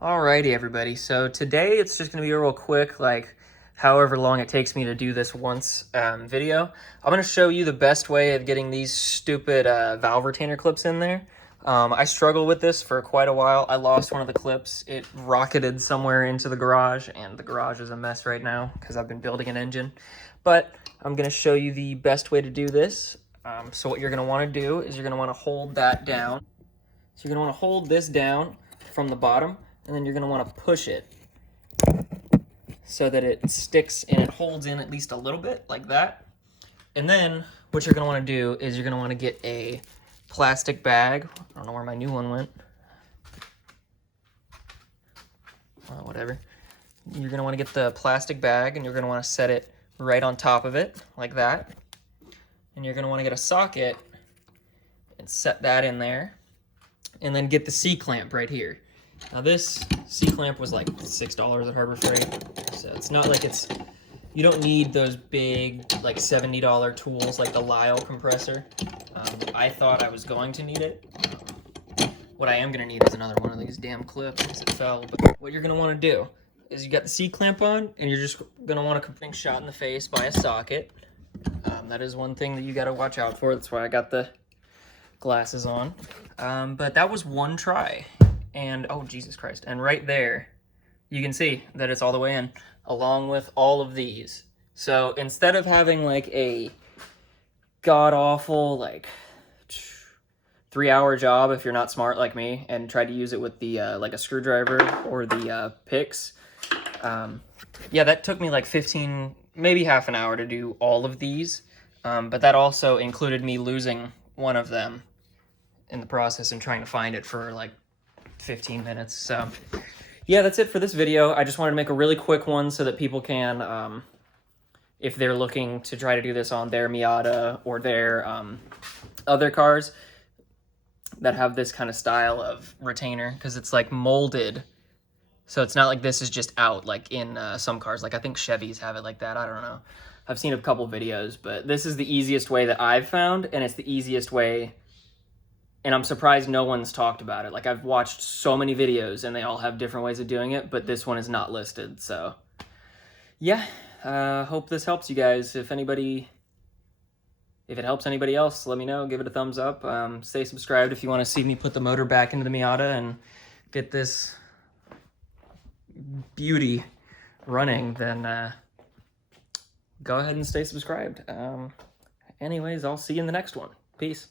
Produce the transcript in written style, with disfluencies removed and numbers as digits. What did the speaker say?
Alrighty, everybody. So today it's just going to be a real quick, like however long it takes me to do this once video. I'm going to show you the best way of getting these stupid valve retainer clips in there. I struggled with this for quite a while. I lost one of the clips. It rocketed somewhere into the garage, and the garage is a mess right now because I've been building an engine. But I'm going to show you the best way to do this. So what you're going to want to do is you're going to want to hold that down. So you're going to want to hold this down from the bottom, and then you're going to want to push it so that it sticks and it holds in at least a little bit, like that. And then what you're going to want to do is you're going to want to get a plastic bag. I don't know where my new one went. Whatever. You're going to want to get the plastic bag, and you're going to want to set it right on top of it, like that. And you're going to want to get a socket and set that in there. And then get the C-clamp right here. Now this C-clamp was like $6 at Harbor Freight, so it's not like you don't need those big like $70 tools like the Lyle compressor. I thought I was going to need it. What I am going to need is another one of these damn clips because it fell. But what you're going to want to do is you got the C-clamp on, and you're just going to want to get shot in the face by a socket. That is one thing that you got to watch out for. That's why I got the glasses on. But that was one try. And oh, Jesus Christ. And right there, you can see that it's all the way in, along with all of these. So instead of having like a god-awful, like 3-hour job if you're not smart like me and try to use it with the like a screwdriver or the picks, yeah, that took me like 15, maybe half an hour to do all of these. But that also included me losing one of them in the process and trying to find it for like 15 minutes. So yeah, that's it for this video. I just wanted to make a really quick one so that people can, if they're looking to try to do this on their Miata or their other cars that have this kind of style of retainer, because it's like molded. So it's not like this is just out like in some cars. Like I think Chevys have it like that. I don't know. I've seen a couple videos, but this is the easiest way that I've found, and it's the easiest way. And I'm surprised no one's talked about it. Like I've watched so many videos and they all have different ways of doing it, but this one is not listed. So yeah, hope this helps you guys. If it helps anybody else, let me know, give it a thumbs up. Stay subscribed if you want to see me put the motor back into the Miata and get this beauty running, then go ahead and stay subscribed. Anyways, I'll see you in the next one. Peace.